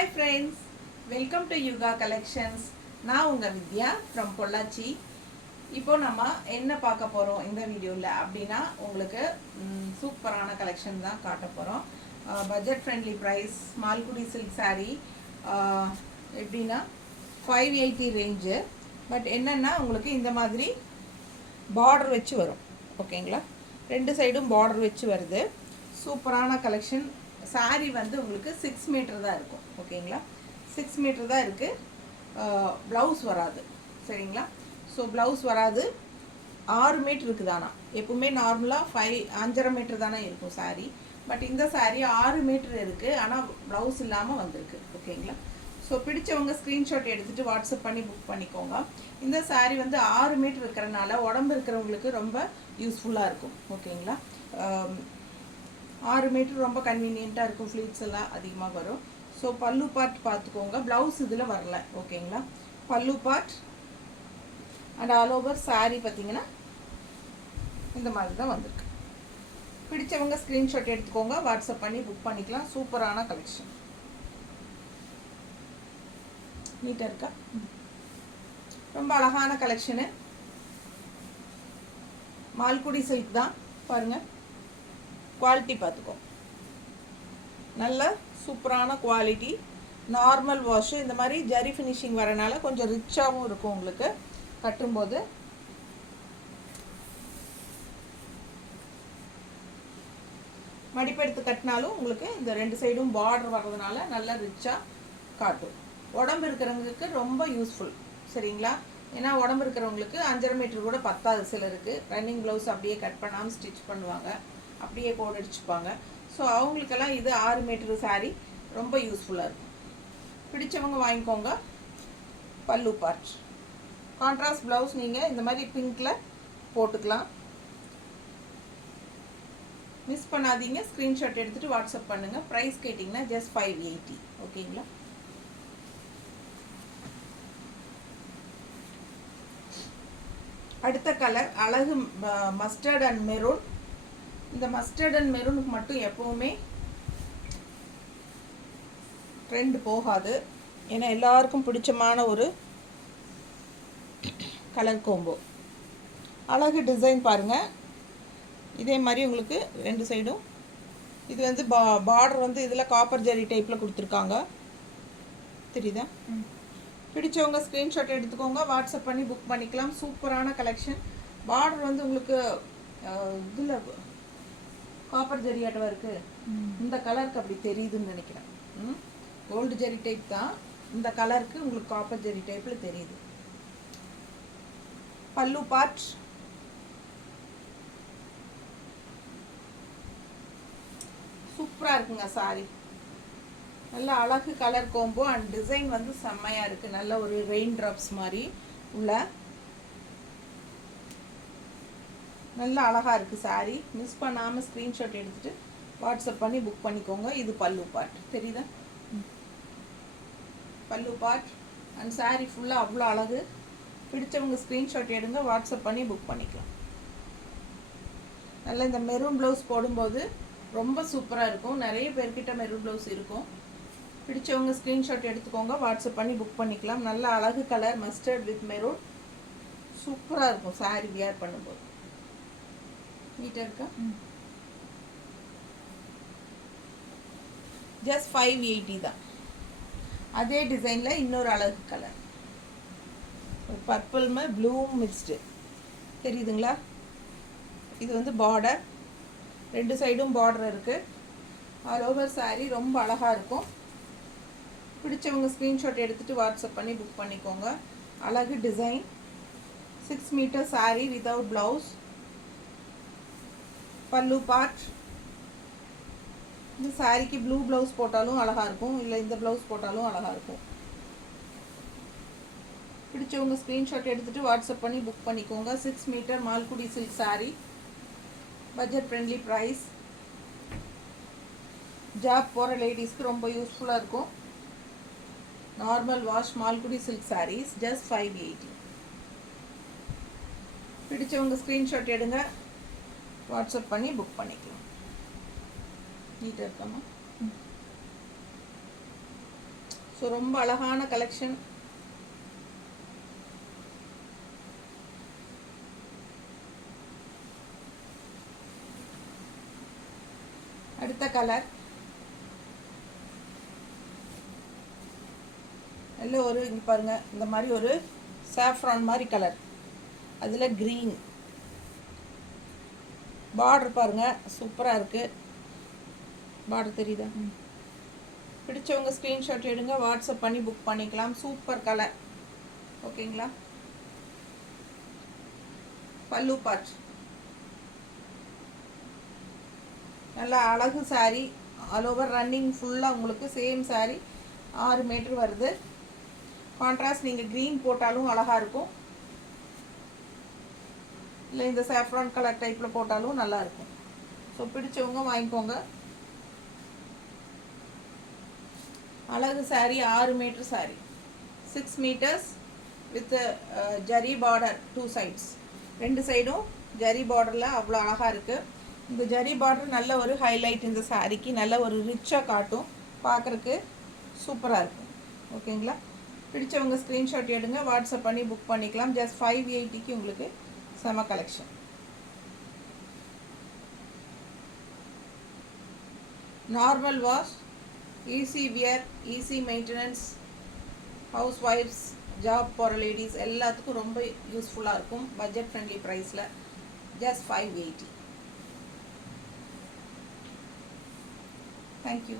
Hi friends, welcome to Yuga Collections. நான் உங்க வித்யா from Pollachi. இப்போ நம்ம என்ன பார்க்க போறோம் இந்த வீடியோல அப்படினா உங்களுக்கு சூப்பரான கலெக்ஷன் தான் காட்ட போறோம். Budget friendly price Malgudi silk saree எப்படினா 580 ரேஞ்ச். பட் என்னன்னா உங்களுக்கு இந்த மாதிரி பார்டர் வச்சு வரும். ஓகேங்களா? ரெண்டு சைடும் பார்டர் வச்சு வருது. சூப்பரான கலெக்ஷன். saree வந்து உங்களுக்கு 6 மீட்டர் தான் இருக்கும். ஓகேங்களா? 6 மீட்டர் தான் இருக்கு. ப்ளவுஸ் வராது. சரிங்களா? ஸோ ப்ளவுஸ் வராது. 6 மீட்டர் இருக்குது. ஆனால் எப்பவுமே நார்மலாக 5.5 மீட்டர் தானே இருக்கும் saree. பட் இந்த saree 6 மீட்டர் இருக்குது. ஆனால் ப்ளவுஸ் இல்லாமல் வந்திருக்கு. ஓகேங்களா? ஸோ பிடிச்சவங்க ஸ்க்ரீன்ஷாட் எடுத்துகிட்டு வாட்ஸ்அப் பண்ணி புக் பண்ணிக்கோங்க. இந்த saree வந்து 6 மீட்டர் இருக்கிறனால உடம்பு இருக்கிறவங்களுக்கு ரொம்ப யூஸ்ஃபுல்லாக இருக்கும். ஓகேங்களா? 6 மீட்டர் ரொம்ப கன்வீனியண்ட்டாக இருக்கும். ஃப்ளீட்ஸ் எல்லாம் அதிகமாக வரும். ஸோ பல்லு பார்ட் பார்த்துக்கோங்க. ப்ளவுஸ் இதில் வரல. ஓகேங்களா? பல்லு part and all over saree பார்த்தீங்கன்னா இந்த மாதிரி தான் வந்திருக்கு. பிடிச்சவங்க ஸ்க்ரீன்ஷாட் எடுத்துக்கோங்க. வாட்ஸ்அப் பண்ணி புக் பண்ணிக்கலாம். சூப்பரான கலெக்ஷன். நீட்டாக இருக்கா? ரொம்ப அழகான கலெக்ஷனு. மால்குடி சில்க் தான் பாருங்கள். குவாலிட்டி பார்த்துக்கோ. நல்ல சூப்பரான குவாலிட்டி. Normal wash. இந்த மாதிரி ஜரி ஃபினிஷிங் வரனால கொஞ்சம் ரிச்சாகவும் இருக்கும் உங்களுக்கு கட்டும்போது. மடிப்பெடுத்து கட்டினாலும் உங்களுக்கு இந்த ரெண்டு சைடும் பார்டர் வர்றதுனால நல்லா ரிச்சாக காட்டும். உடம்பு இருக்கிறவங்களுக்கு ரொம்ப யூஸ்ஃபுல். சரிங்களா? ஏன்னா உடம்பு இருக்கிறவங்களுக்கு 5.5 மீட்டர் கூட பத்தாது. சிலருக்கு ரன்னிங் ப்ளவுஸ் அப்படியே கட் பண்ணாமல் ஸ்டிச் பண்ணுவாங்க, அப்படியே கோட் அடிச்சுப்பாங்க. ஸோ அவங்களுக்கெல்லாம் இது 6 மீட்டர் saree ரொம்ப யூஸ்ஃபுல்லாக இருக்கும். பிடிச்சவங்க வாங்கிக்கோங்க. பல்லு பார்ட் கான்ட்ராஸ்ட் ப்ளவுஸ் நீங்கள் இந்த மாதிரி பிங்க்கில் போட்டுக்கலாம். மிஸ் பண்ணாதீங்க. ஸ்க்ரீன்ஷாட் எடுத்துகிட்டு வாட்ஸ்அப் பண்ணுங்கள். ப்ரைஸ் கேட்டிங்கன்னா ஜஸ்ட் 580. ஓகேங்களா? அடுத்த கலர் அழகு மஸ்டர்ட் அண்ட் மெரூன். இந்த மஸ்டர்ட் அண்ட் மெரூனுக்கு மட்டும் எப்போவுமே ட்ரெண்ட் போகாது. ஏன்னா எல்லாருக்கும் பிடிச்சமான ஒரு கலர் கோம்போ. அழகு டிசைன் பாருங்கள். இதே மாதிரி உங்களுக்கு ரெண்டு சைடும் இது வந்து பார்டர் வந்து இதில் காப்பர் ஜெரி டைப்பில் கொடுத்துருக்காங்க. தெரியுதா? பிடிச்சவங்க ஸ்க்ரீன்ஷாட் எடுத்துக்கோங்க. வாட்ஸ்அப் பண்ணி புக் பண்ணிக்கலாம். சூப்பரான கலெக்ஷன். பார்டர் வந்து உங்களுக்கு இதில் காப்பர் ஜெரியாட்டவா இருக்குது. இந்த கலருக்கு அப்படி தெரியுதுன்னு நினைக்கிறேன். கோல்டு ஜெரி டைப் தான். இந்த கலருக்கு உங்களுக்கு காப்பர் ஜெரி டைப்பில் தெரியுது. பல்லு பார்ட் சூப்பராக இருக்குங்க saree. நல்ல அழகு கலர் கோம்போ அண்ட் டிசைன் வந்து செம்மையாக இருக்குது. நல்ல ஒரு ரெயின் ட்ராப்ஸ் மாதிரி உள்ள நல்ல அழகாக இருக்குது saree. மிஸ் பண்ணாமல் ஸ்க்ரீன்ஷாட் எடுத்துகிட்டு வாட்ஸ்அப் பண்ணி புக் பண்ணிக்கோங்க. இது பல்லு பார்ட் தெரியுதா? பல்லு பார்ட் அண்ட் saree ஃபுல்லாக அவ்வளோ அழகு. பிடிச்சவங்க ஸ்க்ரீன்ஷாட் எடுங்க. வாட்ஸ்அப் பண்ணி புக் பண்ணிக்கலாம். நல்ல இந்த மெரூன் ப்ளவுஸ் போடும்போது ரொம்ப சூப்பராக இருக்கும். நிறைய பேர்கிட்ட மெரூன் ப்ளவுஸ் இருக்கும். பிடிச்சவங்க ஸ்க்ரீன்ஷாட் எடுத்துக்கோங்க. வாட்ஸ்அப் பண்ணி புக் பண்ணிக்கலாம். நல்ல அழகு கலர் மஸ்டர்ட் வித் மெரூன். சூப்பராக இருக்கும் saree வியர் பண்ணும்போது. நீட்டாக இருக்கா? ஜஸ்ட் 580 தான். அதே டிசைனில் இன்னொரு அழகு கலர் பர்பிள் ப்ளூ மிக்ஸ்டு தெரியுதுங்களா? இது வந்து பார்டர். ரெண்டு சைடும் பார்டர் இருக்குது. ஆல் ஓவர் saree ரொம்ப அழகாக இருக்கும். பிடிச்சவங்க ஸ்க்ரீன்ஷாட் எடுத்துகிட்டு வாட்ஸ்அப் பண்ணி புக் பண்ணிக்கோங்க. அழகு design. 6 meter saree without blouse. Pallu part. இந்த சாரிக்கு ப்ளூ ப்ளவுஸ் போட்டாலும் அழகாக இருக்கும், இல்லை இந்த ப்ளவுஸ் போட்டாலும் அழகாக இருக்கும். பிடிச்சவங்க ஸ்க்ரீன்ஷாட் எடுத்துகிட்டு வாட்ஸ்அப் பண்ணி புக் பண்ணிக்கோங்க. 6 meter Malgudi silk saree. Budget friendly price. Job போகிற லேடிஸ்க்கு ரொம்ப யூஸ்ஃபுல்லாக இருக்கும். Normal wash Malgudi silk sarees just 580. பிடிச்சவங்க ஸ்க்ரீன்ஷாட் எடுங்க. வாட்ஸ்அப் பண்ணி புக் பண்ணிக்கலாம். நீட்டாக இருக்காமா? ஸோ ரொம்ப அழகான கலெக்ஷன். அடுத்த கலர் நல்ல ஒரு இங்கே பாருங்கள், இந்த மாதிரி ஒரு சாஃப்ரான் மாதிரி கலர், அதில் க்ரீன் பார்டர் பாருங்கள், சூப்பராக இருக்குது. பார்டர் தெரியுதா? பிடிச்சவங்க ஸ்க்ரீன்ஷாட் எடுங்க, வாட்ஸ்அப் பண்ணி புக் பண்ணிக்கலாம். Super colour. ஓகேங்களா? பல்லு பார்ட் நல்லா அழகு சாரீ, ஆல் ஓவர் ரன்னிங் ஃபுல்லாக உங்களுக்கு சேம் சாரீ 6 மீட்டர் வருது. கான்ட்ராஸ்ட் நீங்கள் க்ரீன் போட்டாலும் அழகாக இருக்கும், இல்லை இந்த சாஃப்ரான் கலர் டைப்பில் போட்டாலும் நல்லாயிருக்கும். ஸோ பிடிச்சவங்க வாங்கிக்கோங்க. அழகு sari, 6 meter sari, 6 meters with zari border 2 sides, 2 சைடும் ஜரி பார்டரில் அவ்வளோ அழகாக இருக்குது. இந்த ஜரி பார்டர் நல்ல ஒரு ஹைலைட் இந்த சாரீக்கு, நல்ல ஒரு ரிச்சாக காட்டும், பார்க்குறக்கு சூப்பராக இருக்கும். ஓகேங்களா? பிடிச்சவங்க ஸ்க்ரீன்ஷாட் எடுங்க, வாட்ஸ்அப் பண்ணி புக் பண்ணிக்கலாம். ஜஸ்ட் 580க்கு உங்களுக்கு செம collection. Normal wash, easy wear, easy maintenance, ஹவுஸ் ஒய்ஃப்ஸ், ஜாப் போகிற லேடிஸ் எல்லாத்துக்கும் ரொம்ப யூஸ்ஃபுல்லாக இருக்கும். பட்ஜெட் ஃப்ரெண்ட்லி ப்ரைஸில் ஜஸ்ட் 580. Thank you.